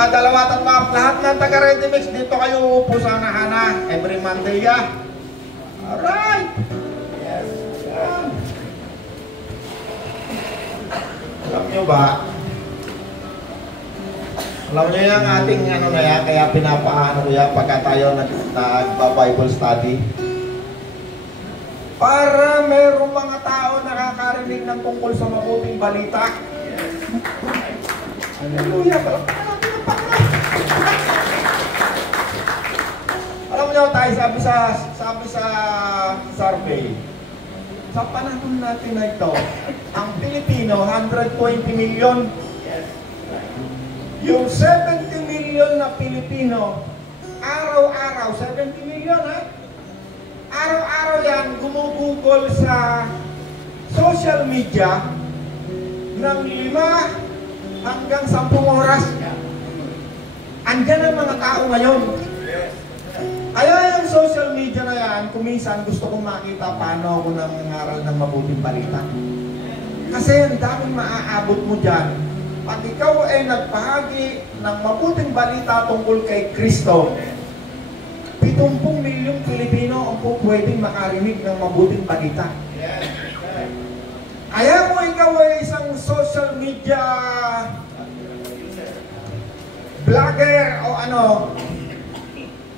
Mga dalawa tatlo, lahat ng taga-Ready-Mix, dito kayo uupo sa Hana every Monday, ya. Alright. Yes. Yan. Alam nyo ba? Alam nyo yung ating ano na yan, kaya pinapaano ko yan pagka tayo nagba-Bible study. Para merong mga tao nakakarinig ng tungkol sa mabuting balita. Yes. Hallelujah. Alam nyo tayo, sabi sa survey, sa panahon natin na ito, ang Pilipino, 120 million. Yung 70 million na Pilipino, araw-araw, 70 million ha? Araw-araw yan, gumugugol sa social media ng 5 hanggang 10 oras. Andyan ang mga tao ngayon. Kaya yung social media na yan, kuminsan gusto kong makita paano ako nangangaral ng mabuting balita. Kasi ang daming maaabot mo dyan. Pag ikaw ay nagpahagi ng mabuting balita tungkol kay Kristo, 70 milyong Pilipino ang pwedeng makarinig ng mabuting balita. Kaya mo ikaw ay isang social media vlogger o ano,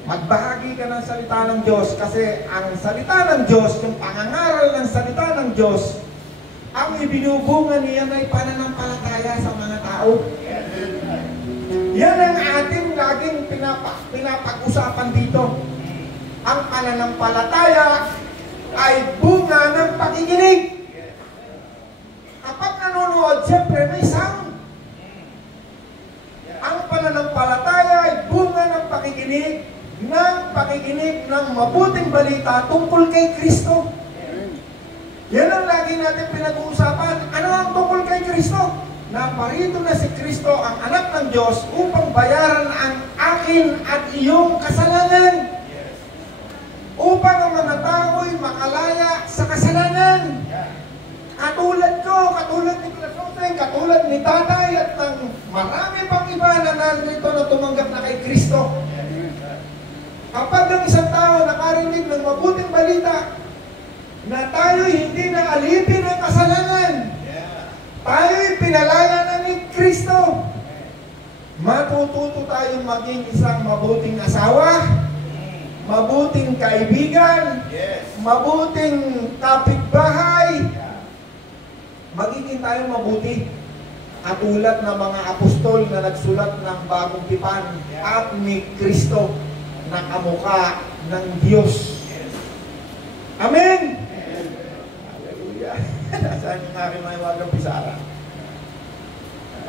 magbahagi ka ng salita ng Diyos kasi ang salita ng Diyos, yung pangangaral ng salita ng Diyos, ang ibinubunga niya ay pananampalataya sa mga tao. Yan ang ating laging pinapag-usapan dito. Ang pananampalataya ay bunga ng pakikinig. Kapag nanonood, siyempre may sound. Ang pananampalataya ay bunga ng pakikinig ng mabuting balita tungkol kay Kristo. Yan ang lagi natin pinag-uusapan. Ano ang tungkol kay Kristo? Na parito na si Kristo, ang anak ng Diyos, upang bayaran ang akin at iyong kasalanan. Upang ang mga tao'y makalaya sa kasalanan. Katulad ko, katulad ni Clasoteng, katulad ni Tatay, at ng marami pang iba na narito na tumanggap na kay Kristo. Kapag ang isang tao nakarinig ng mabuting balita, na tayo'y hindi na alipin ng kasalanan, tayo'y pinalaya na ni Kristo, matututo tayong maging isang mabuting asawa, mabuting kaibigan, mabuting kapitbahay, magiging tayong mabuti. Katulad ng mga apostol na nagsulat ng bagong tipan at ni Kristo na kamukha ng Diyos. Amen! Hallelujah! Nasaan yung aking mga wagang pisara?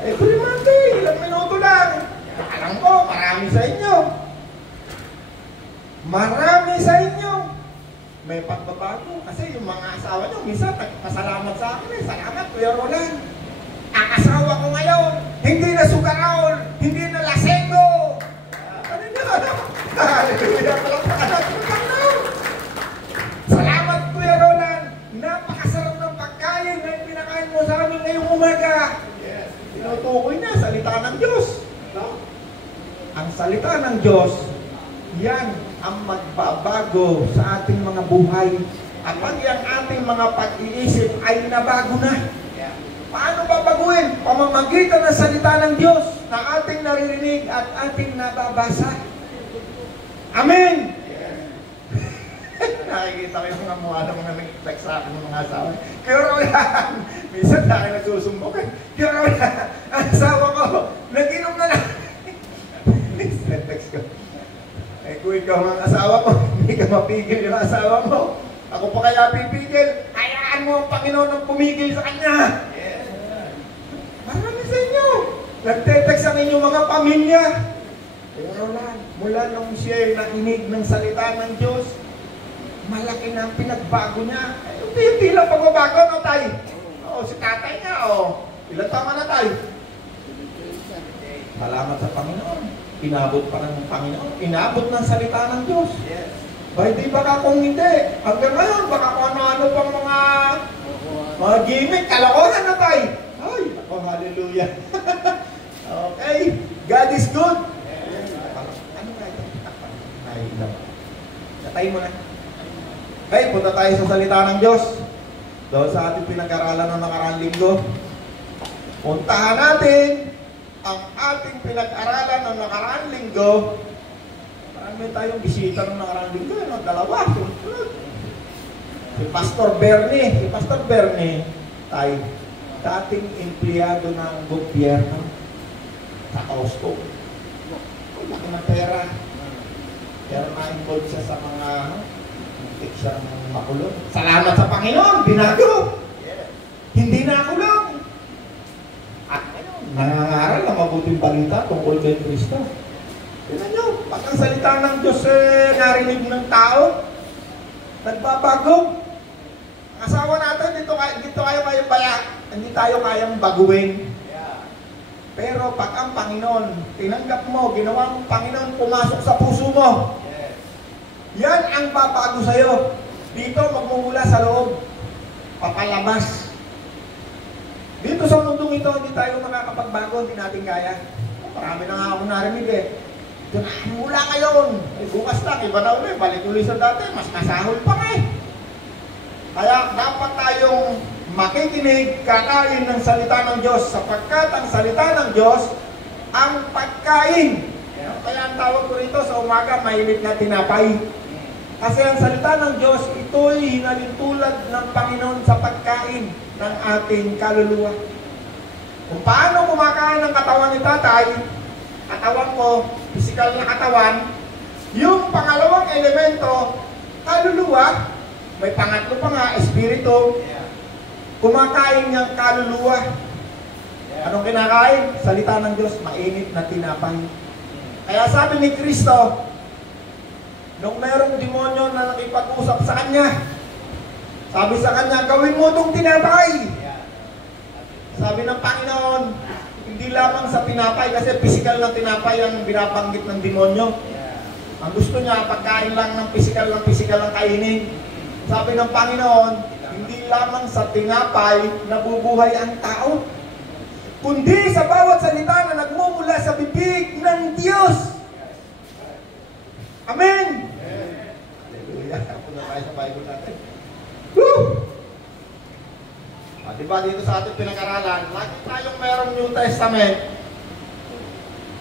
Every Monday, ilang minuto lang. Alam ko, marami sa inyo. Marami sa inyo. May pagbabago. Kasi yung mga asawa nyo, minsan nagpasalamat sa akin eh. Salamat, Kuya Roland. Ang asawa ko ngayon, hindi na sugaraon, hindi na lasenggo. Ano nyo? Hallelujah! Salamat, Kuya Roland. Napakasarap ng pagkain na pinakain mo sa amin ngayong umaga. Tinutukoy na salita ng Diyos. No? Ang salita ng Diyos, yan ang magbabago sa ating mga buhay. At pag yung ating mga pag-iisip ay nabago na. Paano babaguhin? Pamamagitan ng salita ng Diyos na ating naririnig at ating nababasa. Amen! Nakikita ko yung mga mukha ng mga nag-text sa akin ng mga asawa. Kaya Roland, minsan dahil nagsusumbok eh. Kaya Roland, ang asawa ko, nag-inom na lang. Text ko. Eh kung ikaw ang asawa mo, hindi ka mapigil yung asawa mo. Ako pa kaya pipigil. Hayaan mo ang Panginoon ng pumigil sa kanya. Marami sa inyo. Nagte-text ang inyong mga pamilya. Kaya Roland, mula nung siya nakinig ng salita ng Diyos, malaki na ang pinagbago niya. Hindi lang pagbabago, no, Tay? Oo, si Tatay nga, oh. Ilan tama na, Tay? Salamat sa Panginoon. Inabot pa ng Panginoon. Inabot ng salita ng Diyos. Ba, di baka kung hindi. Hanggang ngayon, baka kung ano-ano pang mga gimmick, kalokohan na, Tay. Ay, ako, hallelujah. Okay. God is good. Ay mo na. Okay, punta tayo sa salita ng Diyos. Doon sa ating pinag-aralan ng nakaraang linggo. Puntahan natin ang ating pinag-aralan ng nakaraang linggo. Marami tayong bisita ng nakaraang linggo. Dalawa. Si Pastor Bernie. Si Pastor Bernie, tayo, dating empleyado ng gobyerno sa Costco. Laki ng pera. Pero na-involve siya sa mga muntik siyang makulong. Salamat sa Panginoon, binago. Hindi nakulong. At ngayon, nangangaral ng mabuting balita tungkol kay Kristo. Tignan nyo, pag ang salita ng Diyos narinig ng tao, nagbabago. Ang asawa natin, dito kayo baya, hindi tayo kayang baguhin. Pero pag ang Panginoon, tinanggap mo, ginawa mong Panginoon, pumasok sa puso mo. Yan ang babago sa'yo. Dito, magmumula sa loob. Papalabas. Dito sa mundong ito, hindi tayo makakapagbago, hindi natin kaya. Marami na nga akong narinig eh. Mula ngayon. Bukas lang, iba na ulit. Balik ulit sa dati, mas masahol pa nga eh. Kaya dapat tayong makikinig, kakain ng salita ng Diyos, sapagkat ang salita ng Diyos ang pagkain. Kaya ang tawag ko rito sa umaga, mainit na tinapay. Kasi ang salita ng Diyos, ito'y hinalintulad ng Panginoon sa pagkain ng ating kaluluwa. Kung paano kumakain ng katawan ni tatay, katawan ko, pisikal na katawan, yung pangalawang elemento, kaluluwa, may pangatlo pa nga, espiritu, kumakain niyang kaluluwa. Anong kinakain? Salita ng Diyos, mainit na tinapay. Kaya sabi ni Kristo, nung merong demonyo na nakipag-usap sa kanya, sabi sa kanya, gawin mo itong tinapay. Sabi ng Panginoon, hindi lamang sa tinapay, kasi pisikal na tinapay ang binabanggit ng demonyo. Ang gusto niya, pagkain lang ng pisikal ang kainin. Sabi ng Panginoon, hindi lamang sa tinapay nabubuhay ang tao, kundi sa bawat salita na nagmumula sa bibig ng Diyos. Amen! Hallelujah! Punta tayo sa Bible natin. Woo! Diba dito sa ating pinag-aralan, lagi tayong merong New Testament,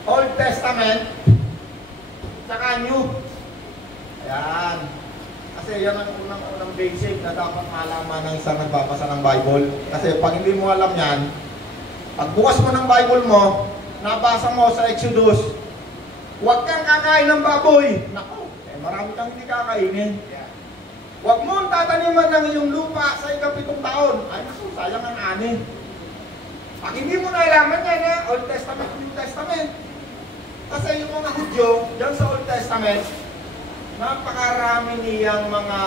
Old Testament, saka New. Ayan. Kasi yan ang unang basic na dapat malaman ng isang nagbabasa ng Bible. Kasi pag hindi mo alam yan, pagbukas mo ng Bible mo, nabasa mo sa Exodus, huwag kang kakain ng baboy. Naku, marami kang hindi kakainin. Huwag mo tataniman ng iyong lupa sa ika-7 taon. Ay naku, sayang ang ani. Pag hindi mo nalaman yan, Old Testament, New Testament. Kasi yung mga Hudyo, dyan sa Old Testament, napakarami niyang mga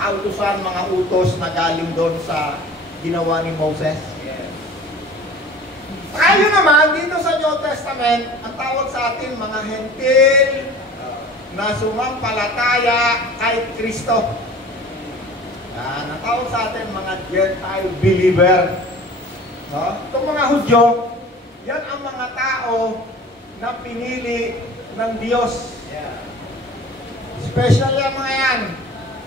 autusan, mga utos na galing doon sa ginawa ni Moses. Tayo naman, dito sa New Testament, ang tawag sa atin, mga hentil na sumampalataya kay Kristo. Ang tawag sa atin, mga Gentile believer. No? Itong mga Hudyo, yan ang mga tao na pinili ng Diyos. Special yan mga yan.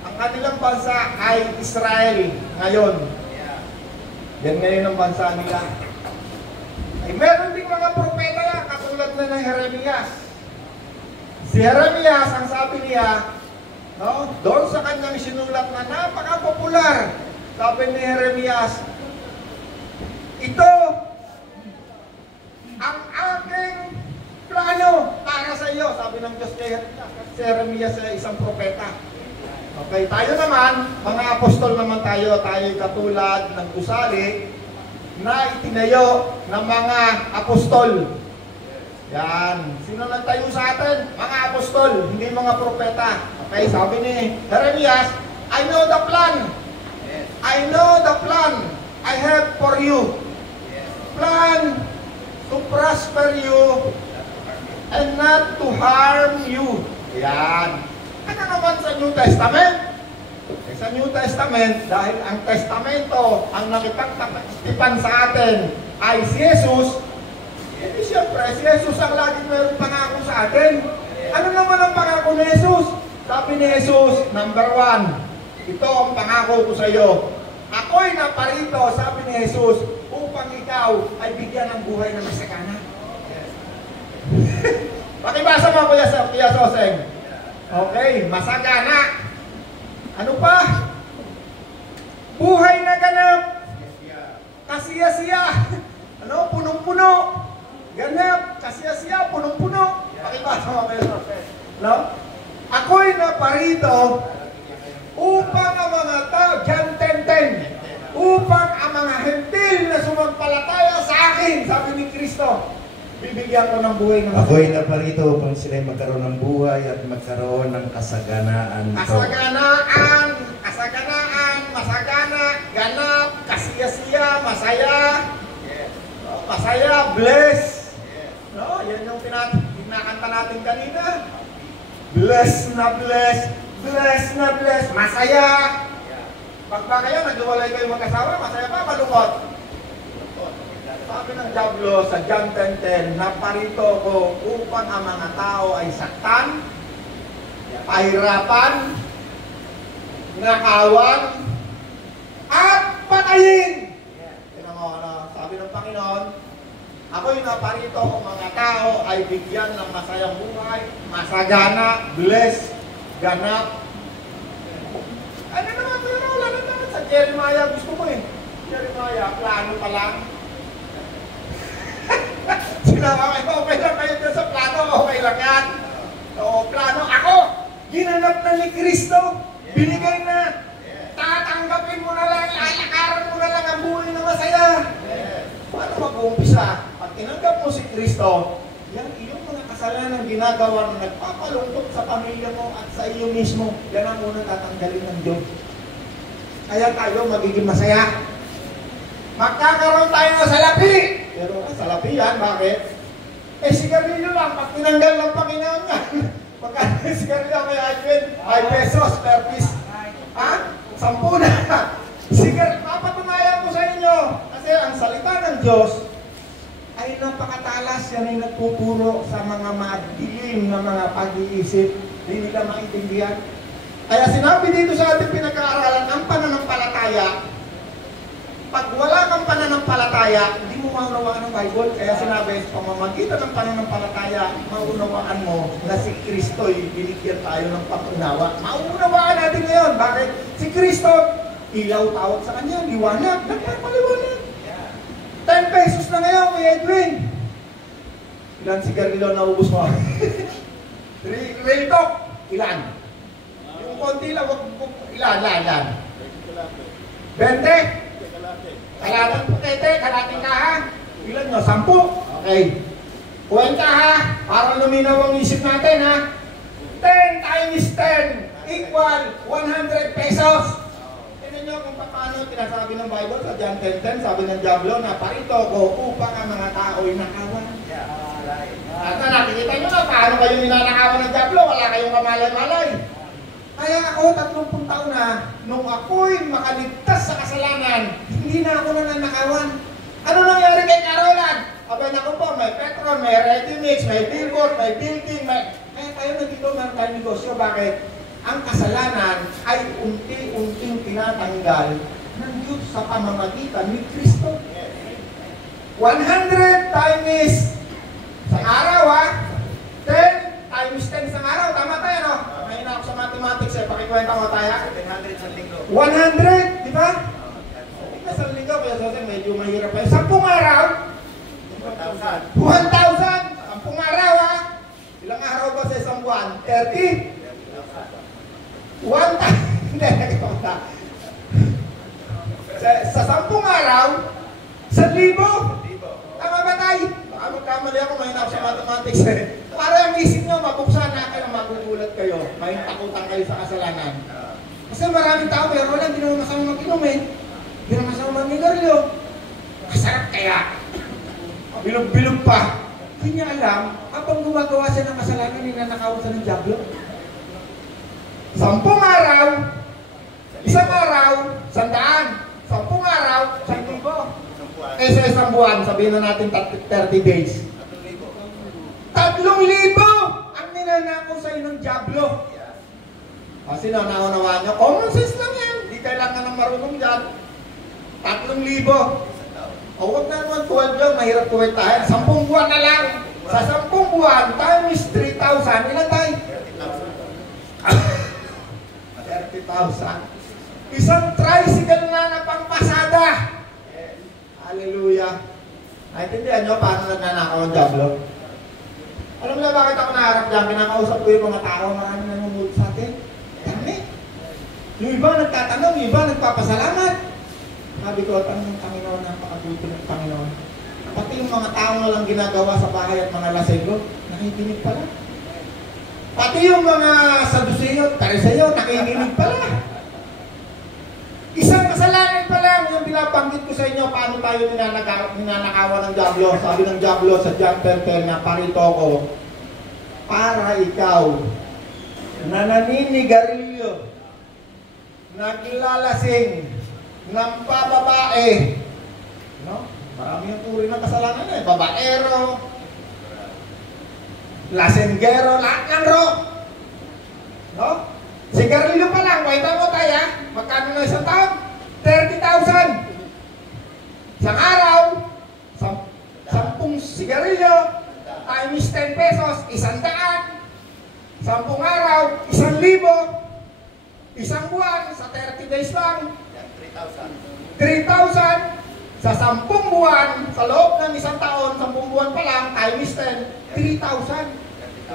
Ang kanilang bansa ay Israel ngayon. Yan ngayon ang bansa nila. Ay meron ding mga propeta yan, katulad na ng Jeremias. Si Jeremias, ang sabi niya, no, doon sa kanyang sinulat na napaka-popular, sabi ni Jeremias, ito ang aking plano para sa iyo, sabi ng Diyos kay Jeremias, isang propeta. Okay, tayo naman, mga apostol naman tayo katulad ng gusali na itinayo ng mga apostol. Yan. Sino nagtayo sa atin? Mga apostol, hindi mga propeta. Okay, sabi ni Jeremias, I know the plan. I know the plan I have for you. Plan to prosper you and not to harm you. Yan. Ano naman sa New Testament? Sa New Testament, dahil ang testamento, ang nakipagtatipan sa atin ay si Jesus, hindi siyempre, si Jesus ang laging mayroong pangako sa atin. Ano naman ang pangako ni Jesus? Sabi Sabi ni Jesus, number 1, ito ang pangako ko sa iyo. Ako'y naparito, sabi ni Jesus, upang ikaw ay bigyan ng buhay na masagana. Pakibasa mo, Kuya Soseng. Okay, masagana. Ano pa? Buhay na ganap. Kasiya-siya. Ano? Punong-puno. Ganap. Kasiya-siya. Punong-puno. Pakibasa mo, Kuya Soseng. No? Ako'y naparito upang ang mga tao, John 10:10, upang ang mga hentil na sumampalataya sa akin, sabi ni Kristo, bibigyan ko ng buhay ng ako'y naparito upang sila'y magkaroon ng buhay at magkaroon ng kasaganaan. Kasaganaan, masagana, ganap, kasiya-siya, masaya, masaya, bless. No, yan yung pinakanta natin kanina. Bless na bless, bless na bless, masaya. Pag ba kayo, naghiwalay kayo mag-asawa, masaya pa, malungkot. Sabi ng Diablo sa John 10:10, naparito ko upang ang mga tao ay saktan, pahirapan, nakawan, at patayin. Tignan mo, sabi ng Panginoon, ako'y naparito kung mga tao ay bigyan ng masayang buhay, masagana, bless, ganap. Ano naman ito? Wala na naman sa Jeremiah. Gusto mo eh. Jeremiah, plano pa lang. Sinabi ko, okay lang kayo dyan sa plano. Okay lang yan. So, plano. Ako, ginanap na ni Kristo. Binigay na. Tatanggapin mo na lang, lalakaran mo na lang ang buhay na masaya. Paano mag-uumpisa? Pag tinanggap mo si Kristo, yan iyong mga kasalanan ginagawa na nagpapalungkot sa pamilya mo at sa iyo mismo, yan ang unang tatanggalin ng Diyos. Kaya tayo magiging masaya. Magkakaroon tayo ng salapi. Pero salapi yan, bakit? Sigarilyo lang, pag tinanggal ng Panginoon yan. Magkano yung sigarilyo kay Adwin? 5 pesos per piece. Ha? 10 na. Sigarilyo, papatunayan ko sa inyo. Kasi ang salita ng Diyos ay napakatalas. Yan ay nagtuturo sa mga madilim na mga pag-iisip. Hindi nila maintindihan. Kaya sinabi dito sa ating pinag-aaralan, ang pananampalataya, pag wala kang pananampalataya, hindi mo maunawaan ng Bible. Kaya sinabi, sa pamamagitan ng pananampalataya, maunawaan mo na si Kristo'y binigyan tayo ng pag-unawa. Maunawaan natin ngayon. Bakit? Si Kristo, ilaw tawag sa kanya, liwanag, nagpapaliwanag. 10 pesos na ngayon, Kuya Edwin. Ilan sigarilyo na ubus mo? Real talk, ilan? Yung konti lang, ilan? 20? Kalating putete, kalating kahan. Ilan nyo? 10? Okay. Kuwenta ha, para luminaw ang isip natin ha. 10 times 10 equal 100 pesos. Tignan nyo kung paano tinasabi ng Bible sa John 10:10, sabi ng Diablo na parito ko upang ang mga tao'y nakawan. At nakikita nyo na paano kayo ninanakawan ng Diablo, wala kayong kamalay-malay. Kaya ako 30 taon na, nung ako'y makaligtas sa kasalanan, hindi na ako nananakawan. Ano nangyari kay Carolan? Abay na ko po, may Petron, may ready mix, may billboard, may building, may... Kaya tayo nandito meron tayong negosyo. Bakit? Ang kasalanan ay unti-unting tinatanggal ng Diyos sa pamamagitan ni Kristo. 100 times sa araw 10 times 10 sa araw. Tama tayo, no? Ngayon ako sa mathematics pakikwenta ko tayo. 100 sa linggo. 100, di ba? Sa linggo, kaya sa medyo mahirap pa. 10 araw? 1,000. 10 araw Ilang araw ba sa isang buwan? 30? 1,000. Hindi, nagkakita. Sa 10 araw, 1,000. Tama ba tayo? Baka magkamali ako, mahina ako sa mathematics. Para ang isip nyo, mabuksan na kayo, magugulat kayo. May takutan kayo sa kasalanan. Kasi maraming tao, pero wala, hindi naman masama mag-inom eh. Hindi naman masama mag-inom. Masarap kaya. Bilog-bilog pa. Hindi niya alam, habang gumagawa siya ng kasalanan, ninanakawan siya ng Diablo. 10 araw, isang araw, 100. 10 araw, 1,000. Eh sa isang buwan, sabihin na natin 30 days. 3,000 ang ninanakaw sa'yo ng Diablo. Kasi naunawaan nyo, common sense lang yan. Hindi kailangan ng marunong dyan. 3,000. O huwag na naman 12 yun, mahirap kuwentahin. 10 buwan na lang. Sa 10 buwan, times 3,000, ilan tayo? 30,000. Isang tricycle na pangpasada. Hallelujah. Naintindihan nyo paano nagnanakaw ang Diablo? Alam mo na bakit ako naharap dyan? Kinakausap ko yung mga tao, marami nanunod sa atin. Dami. Yung iba nagtatanong, yung iba nagpapasalamat. Sabi ko, tanong ng Panginoon, napakabuti ng Panginoon. Pati yung mga tao na lang ginagawa sa bahay at mga lasenggo, nakikinig pala. Pati yung mga Saduceo at Pariseo, nakikinig pala. Isang kasalanan pa lang yung binabanggit ko sa inyo paano tayo ninanakawan ng Diablo. Sabi ng Diablo sa John 10:10 na parito ko para ikaw na naninigarilyo, naglalasing, ng pababae. No? Marami yung uri ng kasalanan eh. Babaero, lasenggero, lahat ng ro. No? Sigarilyo pa lang, kwenta mo tayo, magkano na isang taon? 30,000. Isang araw, 10 sigarilyo, times 10 pesos, 100. 10 araw, 1,000. Isang buwan, sa 30 days lang, 3,000. Sa 10 buwan, sa loob ng isang taon, 10 buwan pa lang, times 10, 3,000.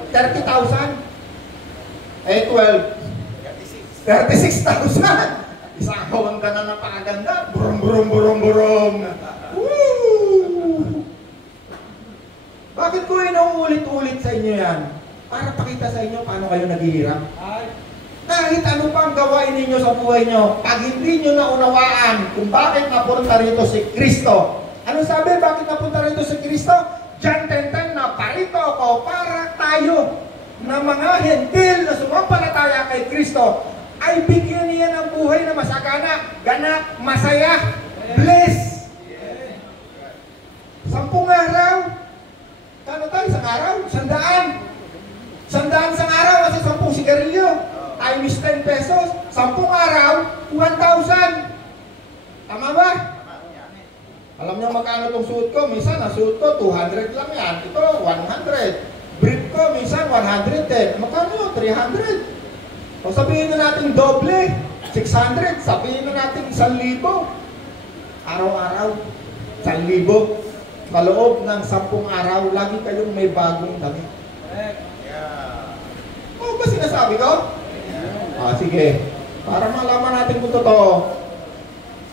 30,000. Eh, 12. 36,000. Isang hawang ka na napakaganda. Burum, burum, burum, burum. Woo! Bakit ko inuulit-ulit sa inyo yan? Para pakita sa inyo paano kayo naghihirap. Kahit ano pang gawain ninyo sa buhay nyo, pag hindi nyo naunawaan kung bakit napunta rito si Kristo. Ano sabi? Bakit napunta rito si Kristo? John 10:10 na parito ako para tayo na mga hentil na sumampalataya kay Kristo ay bigyan niya ng buhay na masagana, ganap, masaya, bless. 10 araw. Kano tayo? Isang araw? 100. 100 isang araw kasi 10 sigarilyo. Times 10 pesos. 10 araw, 1,000. Tama ba? Alam niyo magkano itong suot ko? Minsan, ang suot ko, 200 lang yan. Ito, 100. Brief ko, minsan, 110. Magkano yun? 300. O sabihin na natin doble, 600. Sabihin na natin 1,000. Araw-araw, 1,000. Sa loob ng 10 araw, lagi kayong may bagong damit. O ba sinasabi ko? Sige. Para malaman natin kung totoo.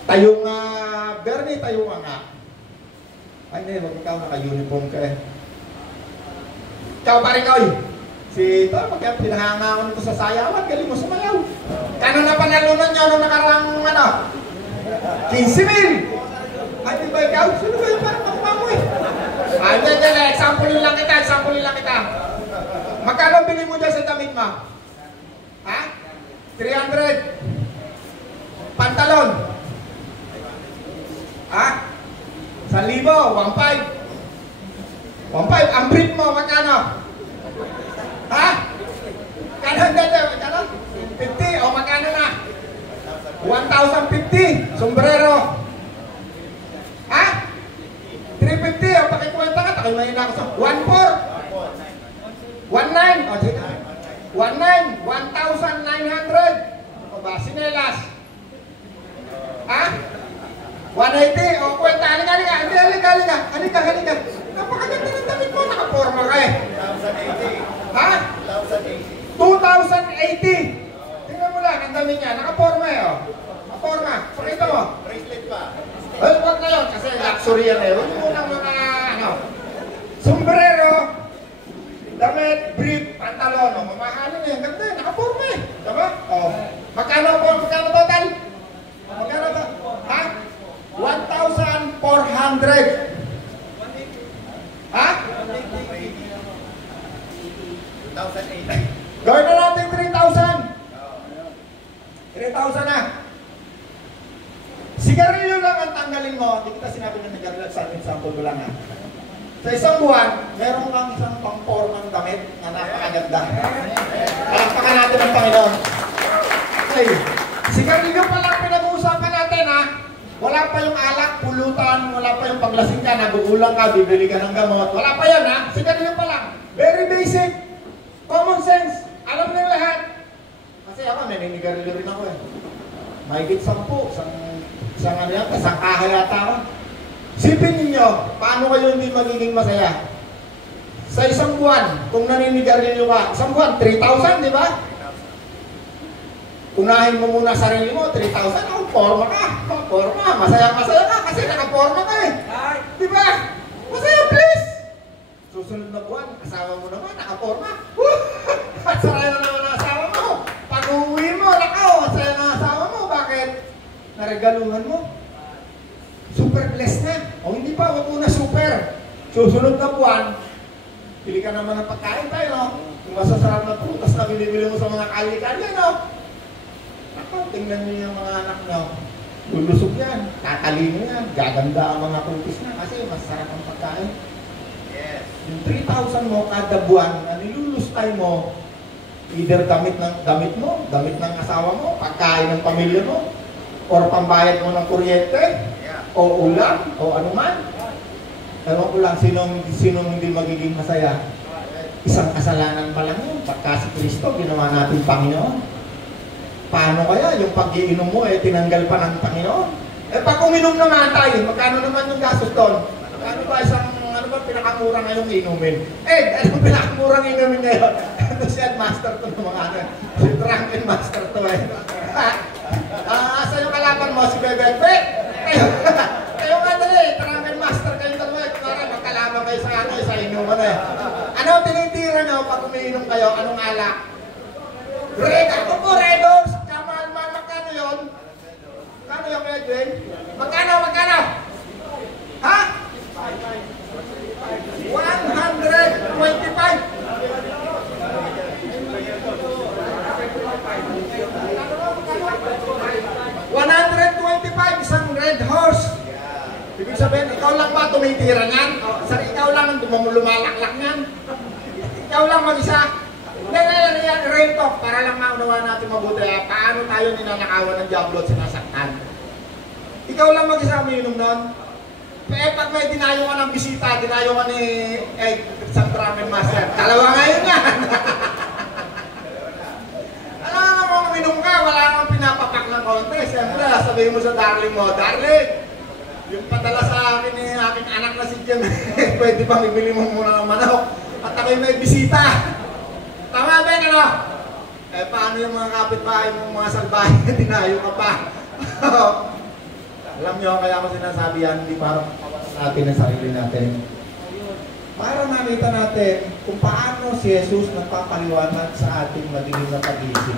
Tayo nga, Bernie, tayo nga. Ay, hindi, wag ikaw naka-uniform ka eh. Ikaw pa rin, oy. Si ito, magkaya pinahangawan ko sa sayawan, galing mo sumayaw. Kano na panalunan nyo nung nakarang, 15,000. Ay, di ba ikaw? Sino ba yung parang magmamo eh? Ay, hindi, example lang kita. Magkano bili mo dyan sa damit mo? Ha? 300. Pantalon. Ha? 1,000, 1,500. 1,500. Ang brief mo, magkano? Ha? Magkano? 50. O magkano na? 1,050. Sombrero. Ha? 350. O pakikwenta ka. Takay mahina ako sa 1,400. 1,900. O sige. 1,900. 1,900. O ba? Sinelas. Ha? 180. O kwenta. Halika. Napakaganda ng damit mo. Nakaporma ka eh. Ha? 2,080. Tingnan mo lang ang damit niya. Nakaporma eh. Nakaporma. Pakita mo. Bracelet pa. Well, wag na yun. Kasi luxury yan eh. Huwag mo lang mga sombrero, damit, brief, pantalon. Mamahalin eh. Ganda eh. Nakaporma eh. Diba? Magkano total? Magkano to? Ha? 1,400. Ha? 2,080. Gawin na natin 3,000. 3,000 na. Sigarilyo lang ang tanggalin mo. Hindi kita sinabi na sigarilyo sa example ko lang ha. Sa isang buwan, meron kang isang pang-formang damit na napakaganda. Palakpakan natin ang Panginoon. Wala pa yung alak, pulutan, wala pa yung paglasing ka, nagugulang ka, bibili ka ng gamot. Wala pa yan, ha? Sigarilyo pa lang. Very basic. Common sense. Alam na lahat. Kasi ako, naninigarilyo rin ako eh. Mahigit 10. Isang ano yata, isang kaha yata ako. Sipin ninyo, paano kayo hindi magiging masaya? Sa isang buwan, kung naninigarilyo ka, isang buwan, 3,000, di ba? Unahin mo muna sarili mo, 3,000, oh, forma ka. Forma, masaya-masaya ka kasi nakaporma ka eh. Di ba? Masaya, please! Susunod na buwan, asawa mo naman, nakaporma. At saraya na naman ang asawa mo. Pag uuwi mo, nakaw, masaya na ang asawa mo. Bakit? Naregaluhan mo. Super blessed na. O hindi pa, wag mo na super. Susunod na buwan, pili ka naman ng pagkain tayo, no? Yung masasarap na prutas na binibili mo sa mga kali-kali, no? Ako, tingnan niyo yung mga anak nyo. Lulusog yan, tatalino yan, gaganda ang mga kultis na kasi masarap ang pagkain. Yes. Yung 3,000 mo kada buwan na nilulustay mo, either damit mo, damit ng asawa mo, pagkain ng pamilya mo, or pambayad mo ng kuryente, o ulam, o anuman. Ewan ko lang, sinong hindi magiging masaya? Isang kasalanan pa lang yun. Pagka si Kristo, ginawa natin Panginoon. Paano kaya? Yung pag-iinom mo, tinanggal pa ng Panginoon. Pag uminom naman tayo, magkano naman yung gastos doon? Ano ba ano ba pinakamura ngayong inumin? Anong pinakamurang inumin ngayon? Ito si Headmaster to ng mga ano. Si Drunken Master to eh. Asa yung kalaban mo? Si Bebebe? Kayo nga dali, Drunken Master kayo dalawa. Para magkalaban kayo sa inuman eh. Ano tinitira nyo pag umiinom kayo? Anong alak? Red, ako po, Redos! Magkano yun? Magkano yung Edwin? Magkano? Ha? 125! 125, isang red horse. Ibig sabihin, ikaw lang ba tumitira niyan? Ikaw lang ang lumalaklak niyan? Ikaw lang mag-isa? Real talk, para lang maunawa natin mabuti. Paano tayo ninanakawan ng diablo at sinasaktan? Ikaw lang mag-isa umiinom nun? Pag may dinayo ka ng bisita, dinayo ka ni isang Drunken Master, dalawa ngayon yan! Alam mo, uminom ka, wala kang pinapapak ng konti. Siyempre, sabihin mo sa darling mo, darling, yung padala sa akin ni aking anak na si Jim, pwede bang ibili mo muna ng manok? At ako'y may bisita. Tama ba yun, ano? Paano yung mga kapitbahay mong mga salbahe na dinayo ka pa? Alam nyo, kaya ako sinasabi yan, hindi para natin ang sarili natin. Para makita natin kung paano si Jesus nagpapaliwanag sa ating madilim na pag-iisip.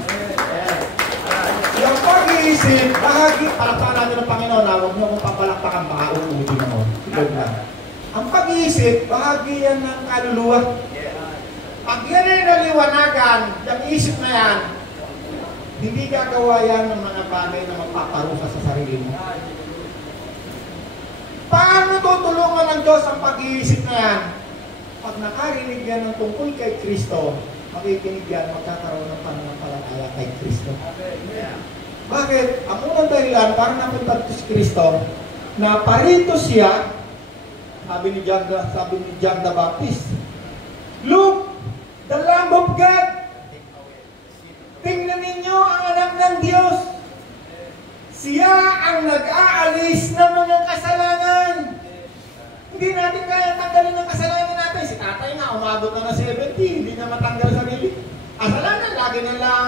Yung pag-iisip, bahagi, palakpakan natin ng Panginoon, huwag nyo kung papalakpakan, baka uuwi ako. Sigod lang. Ang pag-iisip, bahagi yan ng kaluluwa. Pag yan ay naliwanagan, yung isip na yan, hindi gagawa yan ng mga bagay na magpaparusa sa sarili mo. Paano tutulungan ng Diyos ang pag-iisip na yan? Pag nakarinig yan ng tungkol kay Kristo, makikinig yan, magkakaroon ng pananampalataya kay Kristo. Bakit? Ang unang dahilan, para napunta si Kristo, na parito siya, sabi ni John the Baptist, look, the Lamb of God. Tingnan ninyo ang anak ng Diyos. Siya ang nag-aalis ng mga kasalanan. Hindi natin kaya tanggalin ng kasalanan natin. Si tatay nga, umabot na 70, hindi na matanggal sarili. Kasalanan, lagi na lang,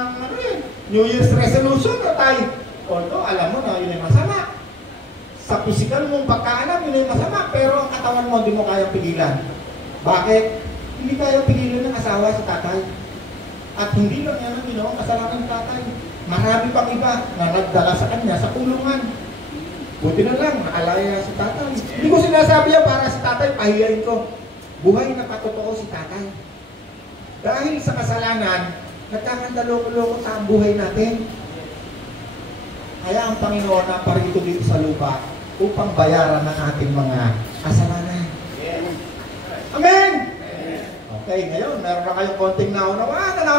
New Year's resolution na tayo. Although, alam mo na, yun ay masama. Sa physical mong pagkaalam, yun ay masama. Pero ang katawan mo, hindi mo kaya pigilan. Bakit? Hindi kaya pigilan ng asawa si tatay. At hindi lang yan ang ginawang kasalanan ng tatay. Marami pang iba na nagdala sa kanya sa kulungan. Buti na lang, naalaya si tatay. Hindi ko sinasabi yan para si tatay, pahiyain ko. Buhay na patotoo si tatay. Dahil sa kasalanan, nagkakandaloko-loko sa buhay natin. Kaya ang Panginoon na parito dito sa lupa upang bayaran ng ating mga kasalanan. Amen! Okay, ngayon, meron na kayong konting naunawaan, ano?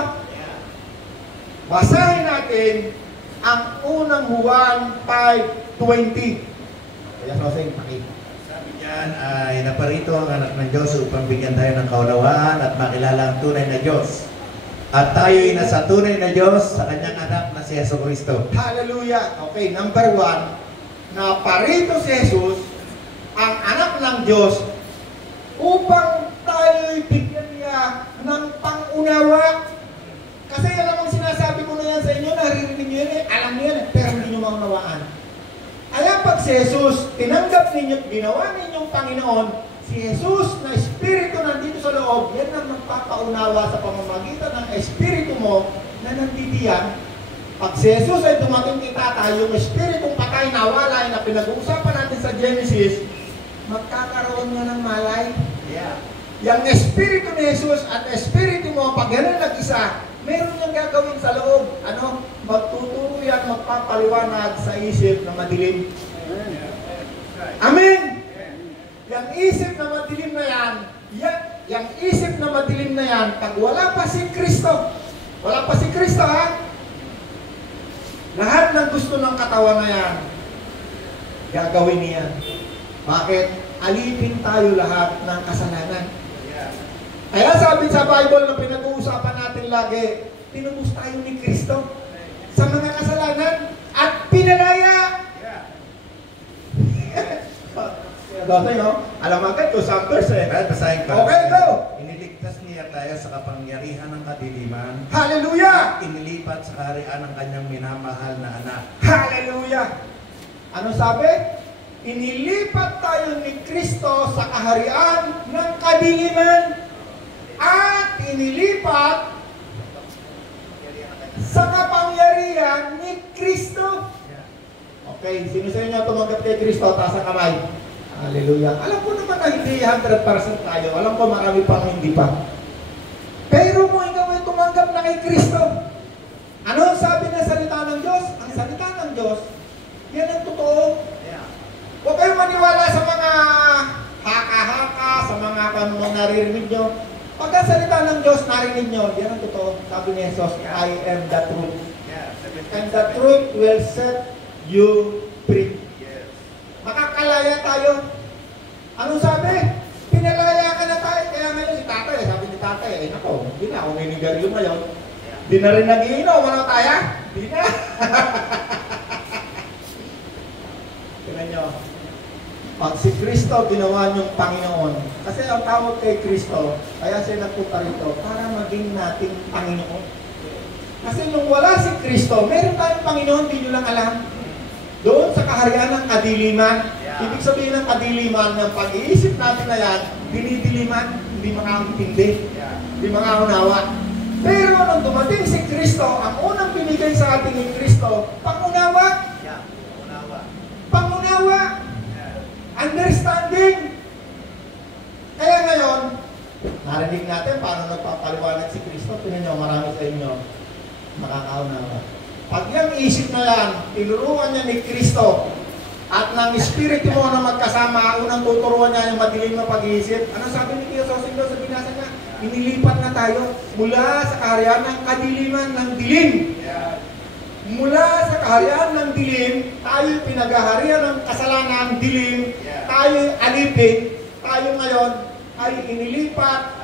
Basahin natin ang unang Juan 5:20. Kuya Soseng, pakita. Sabi niyan ay naparito ang anak ng Diyos upang bigyan tayo ng kaunawaan at makilala ang tunay na Diyos. At tayo'y nasa tunay na Diyos sa kanyang anak na si Jesucristo. Hallelujah! Okay, number 1, naparito si Jesus, ang anak ng Diyos, upang tayo'y bigyan niya ng pangunawa. Kasi yan namang sinasabi ko na yan sa inyo, naririnig niyo yan eh, alam niyo yan, pero hindi niyo maunawaan. Kaya pag si Jesus, tinanggap ninyo, ginawa ninyong Panginoon, si Jesus na Espiritu nandito sa loob, yan ang magpapaunawa sa pamamagitan ng Espiritu mo na nanditiyan. Pag si Jesus ay dumating kay Tatay, yung Espiritong patay na walay na pinag-uusapan natin sa Genesis, magkakaroon nga ng malay. Yung Espiritu ni Jesus at Espiritu mo, pag ganun nag-isa, meron niyang gagawin sa loob. Ano? Magtuturo yan, magpapaliwanag sa isip na madilim. Amen! Yung isip na madilim na yan, yung isip na madilim na yan, pag wala pa si Kristo, ha? Lahat ng gusto ng katawan na yan, gagawin niya. Bakit? Alipin tayo lahat ng kasalanan. Kaya sabi sa Bible na pinag-uusapan natin lagi, tinubos tayo ni Kristo sa mga kasalanan at pinalaya. Alam agad ko sa verse. Basahin ko. Okay, go! Iniligtas niya tayo sa kapangyarihan ng kadiliman. Hallelujah! Inilipat sa kaharian ng kanyang minamahal na anak. Hallelujah! Ano sabi? Inilipat tayo ni Kristo sa kaharian ng kadiliman at inilipat sa kapangyarihan ni Kristo. Okay, sino sa inyo tumanggap kay Kristo? Taas ang kamay. Hallelujah. Alam ko naman na hindi 100% tayo. Alam ko marami pang hindi pa. Pero mo ikaw ay tumanggap na kay Kristo. Ano ang sabi ng salita ng Diyos? Ang salita ng Diyos, yan ang totoo. Huwag kayong maniwala sa mga haka-haka, sa mga kanong naririnig nyo. Pag ang salita ng Diyos, narinig nyo, yan ang totoo. Sabi ni Jesus, I am the truth. And the truth will set you free. Makakalaya tayo. Anong sabi? Pinalaya ka na tayo. Kaya ngayon si tatay, sabi ni tatay, nako, hindi na ako ninigarilyo ngayon. Hindi na rin nag-iinom, ano tayo? Hindi na. Tingnan nyo. Pag si Kristo ginawa niyong Panginoon, kasi ang tawag kay Kristo, kaya siya nagpunta rito, para maging nating Panginoon. Kasi nung wala si Kristo, meron tayong Panginoon, hindi nyo lang alam. Doon sa kaharian ng kadiliman, ibig sabihin ng kadiliman, ng pag-iisip natin na yan, dinidiliman, hindi makakintindi, hindi makaunawa. Pero nung dumating si Kristo, ang unang binigay sa ating ni Kristo, pangunawa. Pangunawa. Understanding. Kaya ngayon, narinig natin paano nagpapaliwanag si Kristo. Tingnan nyo, marami sa inyo makakaunawa. Pag yung isip na yan, tinuruan niya ni Kristo at ng Espiritu mo na magkasama, unang tuturuan niya yung madilim na pag-iisip. Ano sabi ni Kuya Soseng doon sa binasa niya? Inilipat na tayo mula sa kaharian ng kadiliman ng dilim. Mula sa kaharian ng dilim, tayo pinagaharian ng kasalanan dilim, tayo alipin, tayo ngayon ay inilipat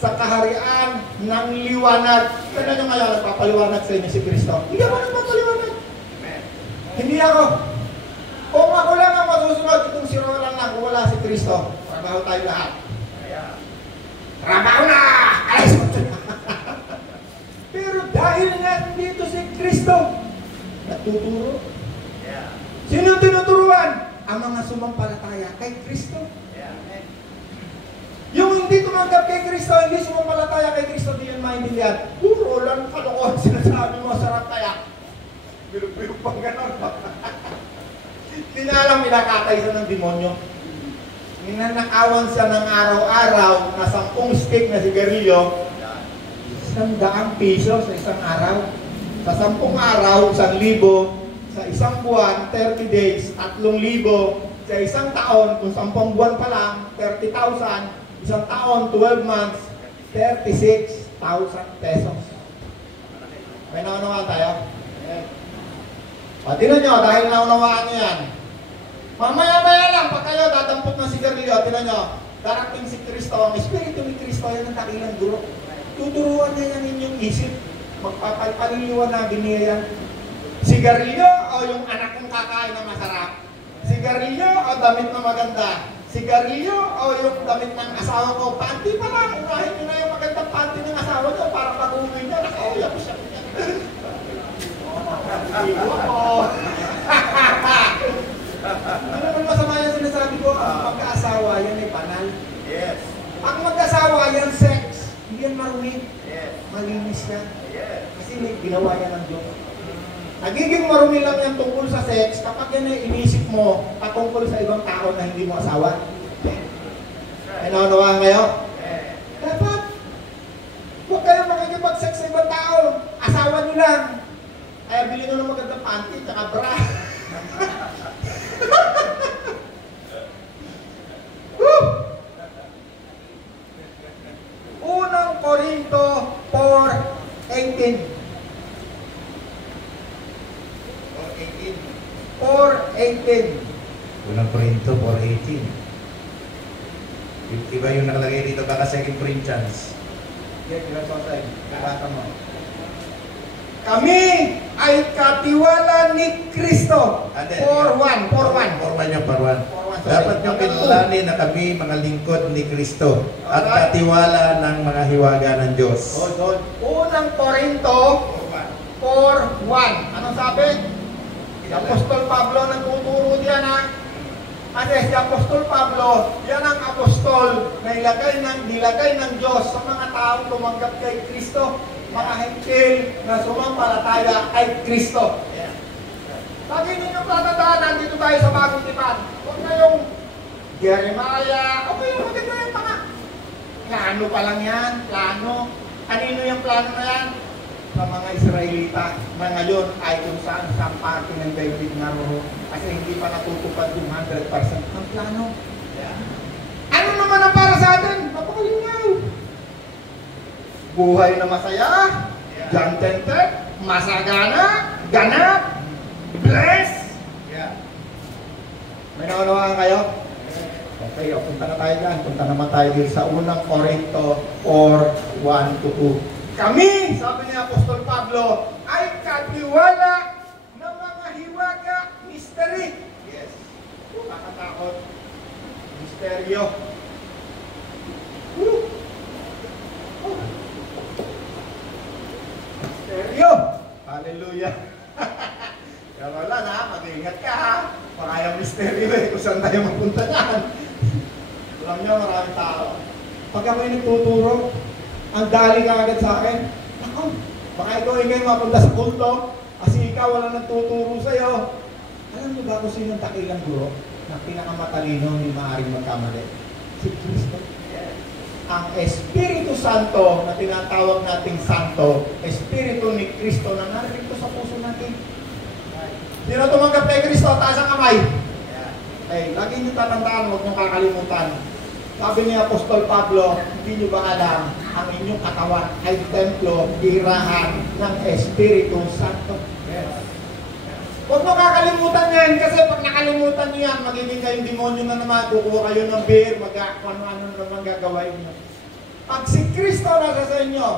sa kaharian ng liwanag. Kaya nyo ngayon, nagpapaliwanag sa inyo si Kristo. Hindi ako nagpapaliwanag. Hindi ako. Kung ako lang ang masusunod, itong si Roland lang, kung wala si Kristo, trabaho tayo lahat. Trabaho na! Alas mo! Pero dahil nga dito si Kristo, natuturo. Sino tinuturuan? Ang mga sumampalataya kay Kristo. Yung hindi tumanggap kay Kristo, hindi sumampalataya kay Kristo, di yan maintindihan. Puro lang kalokohan sinasabi mo, sarap kaya. Bilog-bilog pang gano'n. Hindi na alam pinakatay siya ng demonyo. Ninanakawan siya ng araw-araw na 10 stick na sigarilyo, 100 piso sa isang araw. Sa 10 araw, 1,000. Sa isang buwan, 30 days, 3,000. Sa isang taon, kung 10 buwan pa lang, 30,000. Isang taon, 12 months, 36,000 pesos. May naunawaan tayo? Tingnan nyo, dahil naunawaan nyo yan, Mamaya-maya lang, pag kayo dadampot ng sigarilyo, tinan nyo, darating si Kristo, ang Espiritu ni Kristo, yan ang dakilang guro. Tuturuan niya yan inyong isip. Magpapaliliwanagin niya yan. Sigarilyo o yung anak kong kakain na masarap? Sigarilyo o damit na maganda? Sigarilyo o yung damit ng asawa ko? Panty pala, unahin nyo na yung magandang panty ng asawa nyo para pag-uwi niya, nakauya ko siya. Ano naman masama yan sinasabi ko? Ang magkaasawa, yan ay banal. Yes. Ang magkaasawa, yan sex. Hindi yan marumi. Yes. Malinis yan. Yes. Kasi ginawa yan ng Diyos. Nagiging marumi lang yan tungkol sa sex kapag yan ay inisip mo patungkol sa ibang tao na hindi mo asawa. Ay naunawaan kayo? Dapat. Huwag kayong makikipag-sex sa ibang tao. Asawa nyo lang. Kaya bili nyo ng magandang panty at bra. Unang Korinto 4:18. 4:18. Unang Korinto 4:18. Iba yung nakalagay dito, baka 2 Corinthians. Kami ay katiwala ni Kristo. 4:1. 4:1 yung 4:1. Dapat nyo kilalanin na kami mga lingkod ni Kristo at katiwala ng mga hiwaga ng Diyos. Unang Korinto 4:1. Anong sabi? Si Apostol Pablo nagtuturo diyan ha. Kasi si Apostol Pablo, yan ang apostol na nilagay ng Diyos sa mga taong tumanggap kay Kristo, mga hentil na sumampalataya kay Kristo. Lagi ninyong tatandaan, nandito tayo sa Bagong Tipan. Huwag na yung Jeremiah, okay, maganda yung mga plano pa lang yan, plano. Kanino yung plano na yan? Sa mga Israelita na ngayon ay kung saan parte ng David naroon kasi hindi pa natutupad yung 100% ng plano. Ano naman ang para sa atin? Napakalinaw. Buhay na masaya, contented, masagana, ganap, bless. May naunawaan kayo? Okay, punta na tayo dyan. Punta naman tayo dito sa unang Korinto 4:1-2. Kami, sabi ni Apostol Pablo, ay katiwala ng mga hiwaga, mystery. Yes. Nakakatakot. Misteryo. Misteryo. Hallelujah. Kaya wala na, mag-ingat ka ha. Baka yung misteryo kung saan tayo mapunta niyan. Alam niyo, maraming tao. Pag ako'y nagtuturo, ang dali ka agad sa akin. Ako, baka ikaw ay ngayon mapunta sa kulto kasi ikaw wala nagtuturo sa'yo. Alam niyo ba kung sino ang dakilang guro na pinakamatalino hindi maaaring magkamali? Si Kristo. Ang Espiritu Santo na tinatawag nating Santo, Espiritu ni Kristo na narito sa puso natin. Sino tumanggap kay Kristo? Taas ang kamay. Lagi niyo tatandaan, huwag niyo kakalimutan. Sabi ni Apostol Pablo, hindi niyo ba alam, ang inyong katawan ay templo, tirahan ng Espiritu Santo. Huwag mo kakalimutan yan, kasi pag nakalimutan niyo yan, magiging kayong demonyo na naman, kukuha kayo ng beer, ano-ano naman gagawin niyo. Pag si Kristo nasa sa inyo,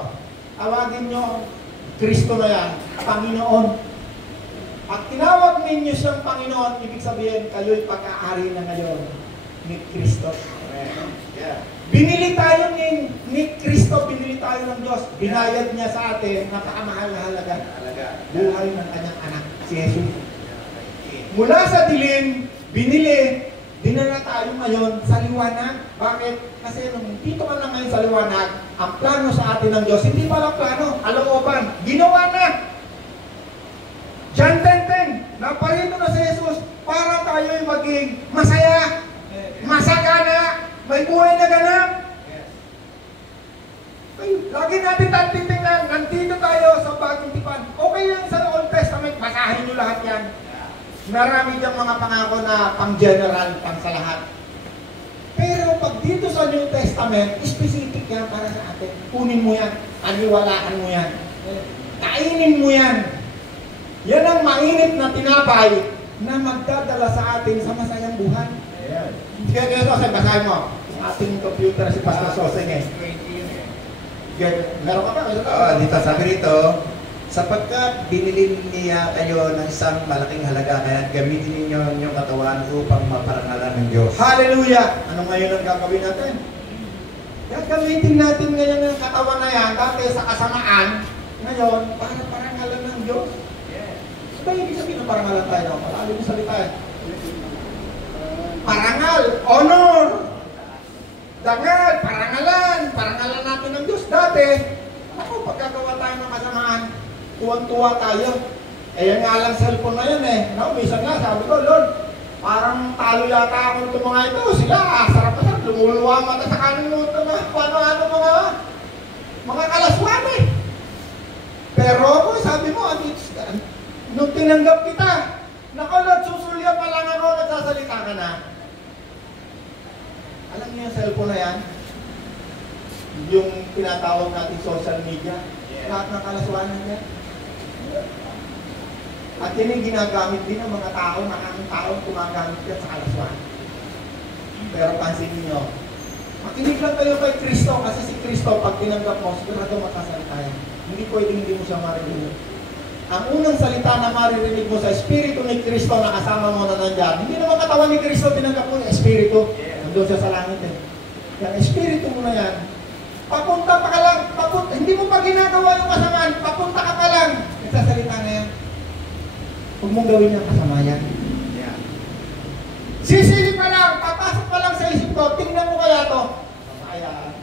tawagin niyo, Kristo na yan, Panginoon. Pag tinawag ninyo siyang Panginoon, ibig sabihin, kayo'y pag-aari na ngayon ni Kristo. Binili tayo ni Kristo, binili tayo ng Diyos. Binayad niya sa atin, napakamahal na halaga. Buhay ng kanyang anak, si Jesus. Mula sa dilim, binili, dinala tayo ngayon sa liwanag. Bakit? Kasi nung dito ka na ngayon sa liwanag, ang plano sa atin ng Diyos, hindi pa lang plano, alooban, ginawa na. John 10:10, naparito na si Jesus para tayo'y maging masaya, masagana, may buhay na ganap. Lagi natin titingnan, nandito tayo sa Bagong Tipan. Okay yan sa Old Testament, basahin nyo lahat yan. Marami diyang mga pangako na pang-general, pang sa lahat. Pero pag dito sa New Testament, specific yan para sa atin. Kunin mo yan, aniwalaan mo yan, kainin mo yan. Yan ang mainit na tinapay na magdadala sa atin sa masayang buhay. Ayan. Kaya Soseng, basahin mo. Yung ating computer si Pastor Soseng eh. Meron ka ba? Dito sabi rito, sapagkat binili niya kayo ng isang malaking halaga, kaya gamitin ninyo ang inyong katawan upang maparangalan ng Diyos. Hallelujah! Ano ngayon ang gagawin natin? Gagamitin natin ngayon ang katawan na yan, dati sa kasamaan, ngayon, para parangalan ng Diyos. Ba ibig sabihin ng parangalan tayo? Malalim yung salita eh. Parangal, honor, dangal, parangalan natin ng Diyos. Dati, ako, pagkagawa tayo ng kasamaan, tuwang-tuwa tayo. Eh, yan nga lang cellphone na yan eh. No, minsan nga, sabi ko, Lord, parang talo yata ako ng mga ito. Sila, sarap-sarap, lumuluwa mata sa kanin mo ito na, paano mga kalaswan eh. Pero ako, sabi mo, nung tinanggap kita, naku, Lord, susulya pa lang ako, nagsasalita ka na. Alam niyo yung cellphone na yan? Yung tinatawag natin social media, lahat ng kalaswanan niya. At yun yung ginagamit din ng mga tao, maraming tao gumagamit yan sa kalaswanan. Pero pansinin niyo, makinig lang kayo kay Kristo, kasi si Kristo, pag tinanggap mo, sigurado makasalita yan. Hindi pwedeng hindi mo siya maririnig. Ang unang salita na maririnig mo sa Espiritu ni Kristo na kasama mo na nandyan, hindi naman katawan ni Kristo, tinanggap mo yung Espiritu. Nandun siya sa langit eh. Yung Espiritu mo na yan, papunta pa ka lang, hindi mo pa ginagawa yung kasamaan, papunta ka pa lang, nagsasalita na yan. Huwag mong gawin yung kasama yan. Yeah. Sisili pa lang, papasok pa lang sa isip ko, tingnan mo kaya to. Kaya,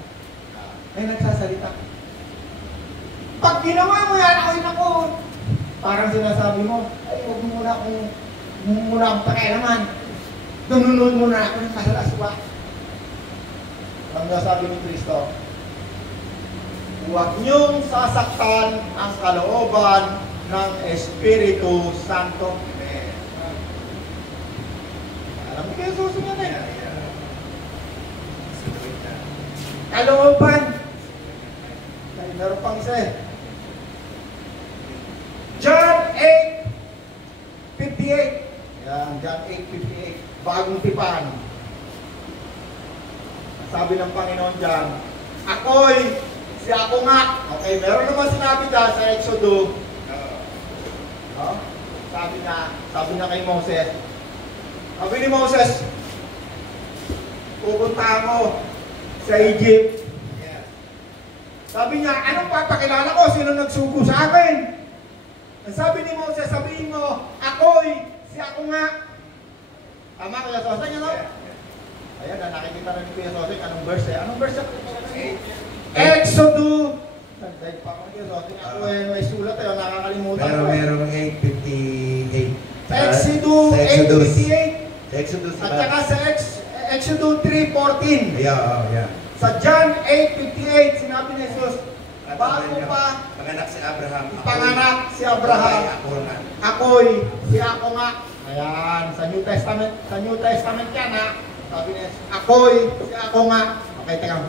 ay nagsasalita. Pag ginawa mo yan, ako, parang sinasabi mo, ay huwag mo muna akong pakialaman. Tununod mo na ako ng kasalaswa. Ang nasabi ni Kristo, huwag niyong sasaktan ang kalooban ng Espiritu Santo. Alam mo kayo susunod eh. Kalooban. Ay, meron pang isa eh. John 8:58. Yan, John 8:58. Bagong tipan. Sabi ng Panginoon dyan, ako'y, si ako nga. Okay, meron naman sinabi dyan sa Exodus. Sabi na kay Moses. Sabi ni Moses, pupunta ako sa Egypt. Sabi niya, anong papakilala ko? Sino nagsugo sa akin? Ang sabi ni Moses, sabihin mo, ako'y, si ako nga. Tama, Kuya Soseng, ano? Ayan, nakikita rin ni Kuya Soseng, anong verse eh? Anong verse? Exodus. Nagdahil pa ako Kuya Soseng. Ako eh, may sulat eh, nakakalimutan. Pero merong 8:58. Exodus 8:58. Exodus. At saka sa Exodus 3:14. Yeah. Sa John 8:58, sinabi ni Jesus, bago pa panganak si Abraham. Si Abraham. Ako'y, si ako nga. Ayan, sa New Testament yan ha. Sabi niya, ako'y, si ako nga. Okay, teka.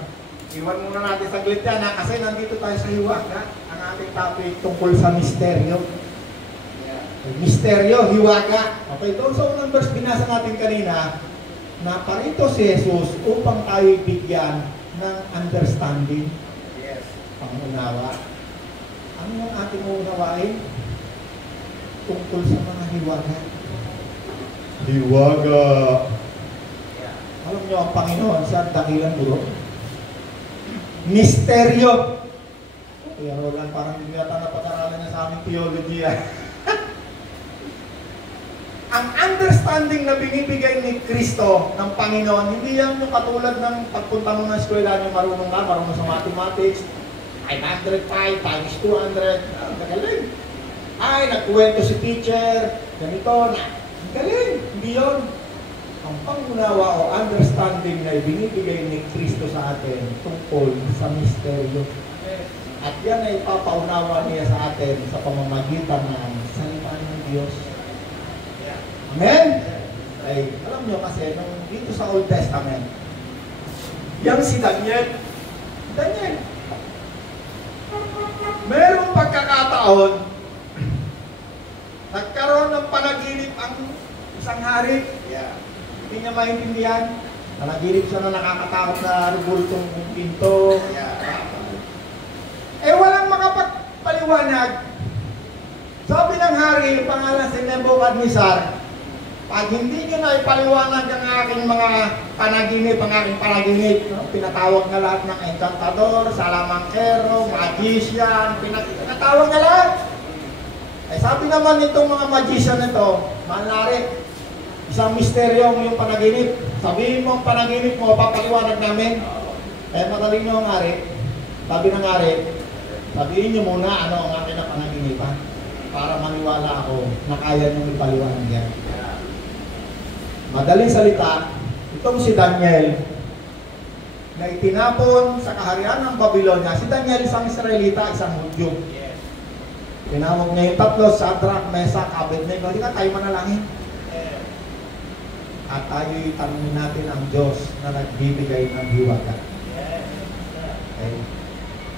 Iwan muna natin saglit yan ha, kasi nandito tayo sa hiwaga. Ang ating topic tungkol sa misteryo. Misteryo, hiwaga. Okay, doon sa unang verse binasa natin kanina, na parito si Jesus upang tayo bigyan ng understanding. Yes. Pangunawa. Ano yung ating unawain? Tungkol sa mga hiwaga. Hiwaga. Alam nyo, ang Panginoon, siya ang dakilang guro. Misteryo. Kaya Roland, parang hindi yata napag-aralan niya sa aming theology. Ang understanding na binibigay ni Kristo ng Panginoon, hindi yan yung katulad ng pagpunta mo ng eskwela niyo, marunong sa mathematics, 505 times 200, galing. Ay, nagkuwento si teacher, ganito na. Galing, hindi yun. Ang pangunawa o understanding na binibigay ni Kristo sa atin tungkol sa misteryo. At yan ay ipapaunawa niya sa atin sa pamamagitan ng salita ng Diyos. Amen? Ay, alam nyo kasi, dito sa Old Testament, yang si Daniel, merong pagkakataon, nagkaroon ng panaginip ang isang hari, hindi niya maintindihan. Nanaginip siya na nakakatakot na rubultong pinto. Walang makapagpaliwanag. Sabi ng hari, yung pangalan si Nebuchadnezzar, pag hindi nyo na ipaliwanag ang aking mga panaginip, pinatawag na lahat ng enchantador, salamangkero, magician, pinatawag na lahat. Sabi naman nitong mga magician nito, Manlari, isang misteryo yung panaginip. Sabihin mo ang panaginip mo, papaliwanag namin. Magaling nyo ang hari. Sabi ng hari, sabihin nyo muna ano ang aking na panaginipan para maniwala ako na kaya nyo ipaliwanag yan. Madaling salita, itong si Daniel na itinapon sa kaharian ng Babylonia. Si Daniel isang Israelita, isang Hudyo. Tinawag niya yung tatlo, Shadrach, Meshach, Abednego. Di ka tayo manalangin. At tayo itanongin natin ang Diyos na nagbibigay ng hiwaga. Okay.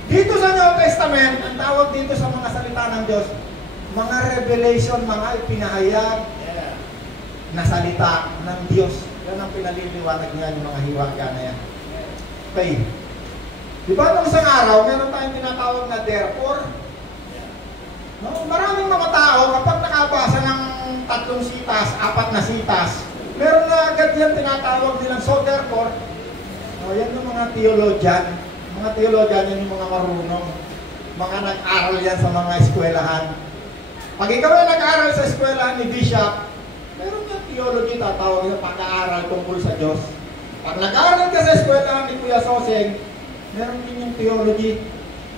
Dito sa New Testament, ang tawag dito sa mga salita ng Diyos, mga revelation, mga ipinahayag na salita ng Diyos. Yan ang pinaliliwanag niya, yung mga hiwaga na yan. Okay. Di ba nung isang araw, meron tayong tinatawag na therefore? No? Maraming mga tao, kapag nakabasa ng 3 sitas, 4 na sitas, meron na agad yan tinatawag nilang so therefore. Yan yung mga theologian. Mga theologian yan yung mga marunong. Mga nag-aral yan sa mga eskwelahan. Pag ikaw ay nag-aral sa eskwelahan ni Bishop, meron yung theology, tatawag yung pag-aaral tungkol sa Diyos. Pag nag-aaral ka sa eskwelahan ni Kuya Soseng, meron din yung theology.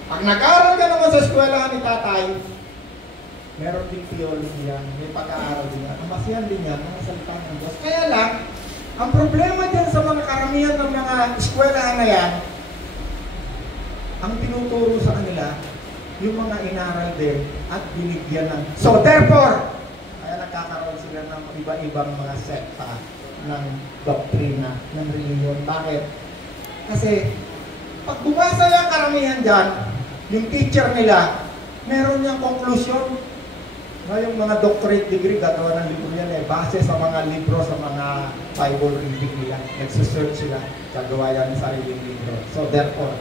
Pag nag-aaral ka naman sa eskwelahan ni Tatay, meron din theology yan. May pag-aaral din yan. Amasihan din yan, mga salita ng Diyos. Kaya lang, ang problema dyan sa mga karamihan ng mga eskwelahan na yan, ang tinuturo sa kanila, yung mga inaral din at binigyan ng so therefore, kaya nagkakaroon sila ng iba-ibang mga sekta ng doktrina, ng reliyon. Bakit? Kasi pag bumasa yung karamihan dyan, yung teacher nila, meron niyang conclusion. Yung mga doctorate degree, gagawa ng libro yan base sa mga libro, sa mga Bible reading nila. Nagsisearch sila, gagawa yan ng sariling libro. So therefore,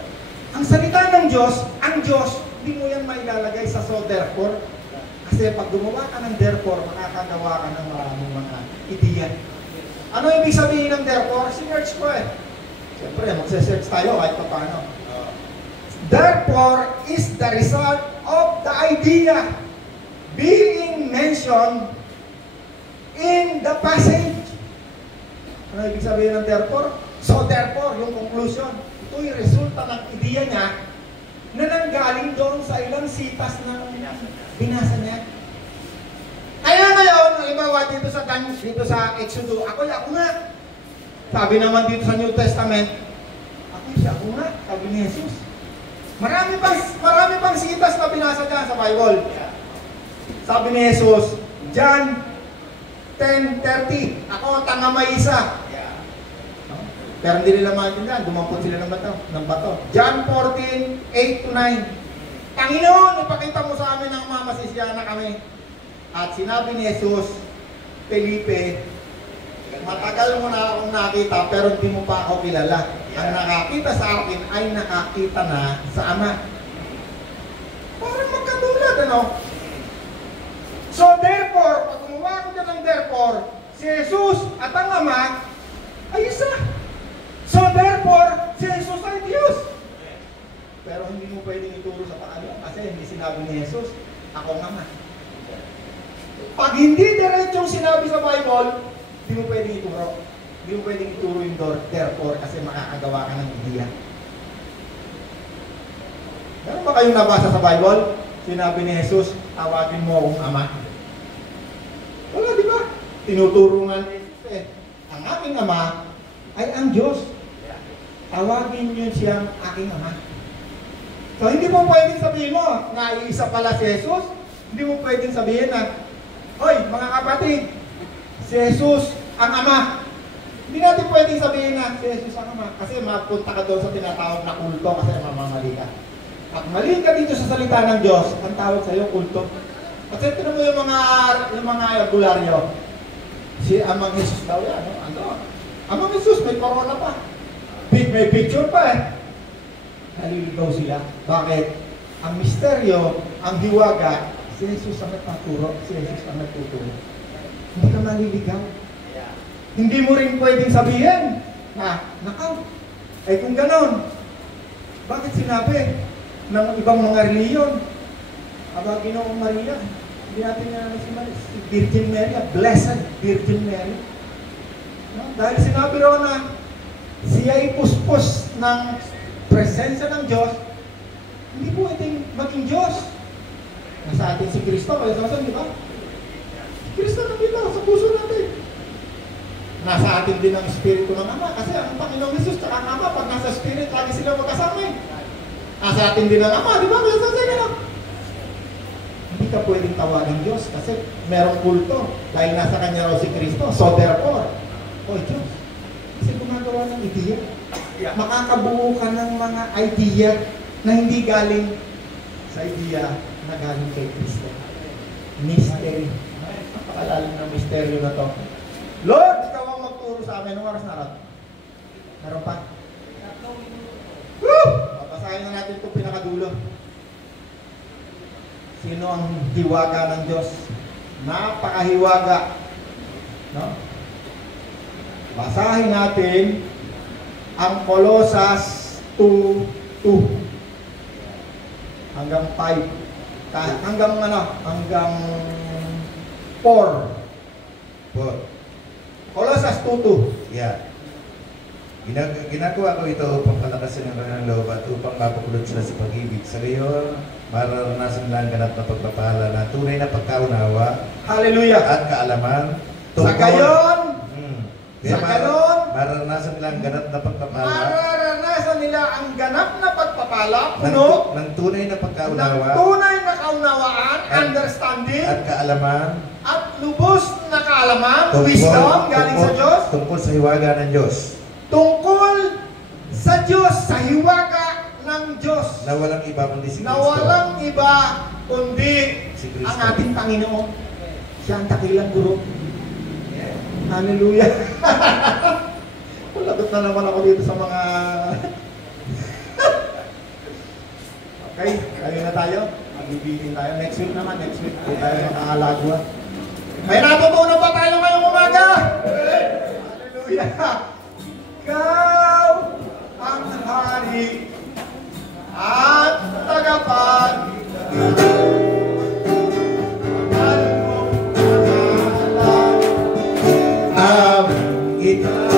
ang salita ng Diyos, ang Diyos, hindi mo yan mailalagay sa so therefore. Kasi pag gumawa ka ng therefore, makakagawa ka ng maraming mga ideya. Ano ibig sabihin ng therefore? Sinearch ko Siyempre, magse-search tayo kahit pa paano. Therefore is the result of the idea being mentioned in the passage. Ano ibig sabihin ng therefore? So therefore, yung conclusion, ito yung resulta ng ideya niya na nanggaling doon sa ilang sitas na binasa niya. Kaya ngayon, halimbawa dito sa Exodus, ako nga. Sabi naman dito sa New Testament, ako nga, sabi ni Jesus. Marami pang sitas na binasa dyan sa Bible. Sabi ni Jesus, John 10:30, ako ang tanga may isa. Pero hindi nila maintindihan, dumampot sila ng bato. John 14:8-9. Panginoon, ipakita mo sa amin ang mamasisya na kami. At sinabi ni Jesus, Felipe, matagal mo na akong nakita pero hindi mo pa ako kilala. Ang nakakita sa akin ay nakakita na sa Ama. Parang magkatulad, ano? So therefore, pag gumawa ko dyan ng therefore, si Jesus at ang Ama ay isa. So therefore, si Jesus ay Diyos. Pero hindi mo pwedeng ituro sa Panginoon kasi hindi sinabi ni Jesus, ako ang Ama. Pag hindi diretsong sinabi sa Bible, hindi mo pwedeng ituro. Hindi mo pwedeng ituro yung therefore kasi makakagawa ka ng ideya. Meron ba kayong nabasa sa Bible? Sinabi ni Jesus, tawagin mo akong Ama. Wala, di ba? Tinuturo nga ni Jesus ang aking Ama ay ang Diyos. Tawagin niyo siyang aking Ama. So hindi mo pwedeng sabihin mo na iisa pala si Jesus. Hindi mo pwedeng sabihin na, hoy, mga kapatid, si Jesus ang Ama. Hindi natin pwedeng sabihin na si Jesus ang Ama. Kasi mapunta ka doon sa tinatawag na kulto kasi mamamali ka. Pag mali ka dito sa salita ng Diyos, ang tawag sa iyo kulto. Kasi tinan mo yung mga albularyo. Si Amang Jesus daw yan. Ano? Amang Jesus, may corona pa. May picture pa eh. Naliligaw sila. Bakit? Ang misteryo, ang hiwaga, si Jesus ang nagpaturo, si Jesus ang nagtuturo. Hindi ka maliligaw. Hindi mo rin pwedeng sabihin na, nakaw, ay kung ganon, bakit sinabi ng ibang mga reliyon, aba Ginoong Maria, hindi natin nga si Virgin Mary, Blessed Virgin Mary. No? Dahil sinabi ro na siya ay puspos ng presensya ng Diyos, hindi po pwedeng maging Diyos. Nasa atin si Kristo, kaya sa di ba? Si Kristo nandito sa puso natin. Nasa atin din ang Espiritu ng Ama, kasi ang Panginoong Jesus at ang Ama, pag nasa Spirit, lagi sila magkasama eh. Nasa atin din ang Ama, di ba? Kaya sa sila. Hindi ka pwedeng tawagin Diyos kasi merong kulto dahil nasa Kanya raw si Kristo. So therefore, Diyos, kasi gumagawa ng ideya. Makakabuo ka ng mga idea na hindi galing sa idea na galing kay Kristo. Mystery. Napakalalim ng misteryo na to. Lord, ikaw ang magturo sa amin. Anong oras na rin? Meron pa? Woo! Papasahin na natin itong pinakadulo. Sino ang hiwaga ng Diyos? Napakahiwaga. No? Basahin natin ang Colosas 2:2 hanggang 5. Hanggang 4. Colosas 2:2. Yeah. Ginagawa ko ito upang palakasin ang kanilang loob at upang mapakulot sila sa pag-ibig. Sa gayon, mararanasan nila ang ganap na pagpapala na tunay na pagkaunawa, Hallelujah! At kaalaman. Sa gayon, mararanasan nila ang ganap na pagpapala. Mararanasan nila ang ganap na pagpapala, puno ng tunay na pagkaunawa, ng tunay na kaunawaan, understanding, at kaalaman, at lubos na kaalaman, wisdom galing sa Diyos, tungkol sa hiwaga ng Diyos. Tungkol sa Diyos, sa hiwaga ng Diyos. Na walang iba kundi si Kristo. Na walang iba kundi si Kristo. Ang ating Panginoon. Siya ang dakilang guro. Hallelujah. Lagot na naman ako dito sa mga... Okay, kaya na tayo. Magbibitin tayo. Next week naman, next week. Kung tayo nakaalagwa. May natutunan pa tayo ngayong umaga? Hallelujah. Ikaw ang hari at tagapagligtas. Ito